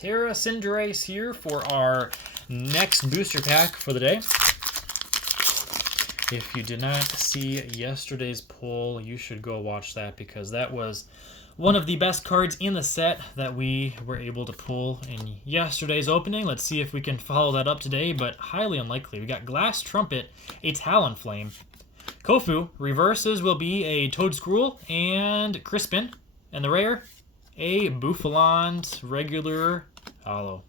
Terra Cinderace here for our next booster pack for the day. If you did not see yesterday's poll, you should go watch that because that was one of the best cards in the set that we were able to pull in yesterday's opening. Let's see if we can follow that up today, but highly unlikely. We got Glass Trumpet, a Talonflame. Kofu, reverses will be a Toedscruel and Crispin. And the rare, a Bouffalant regular hollow.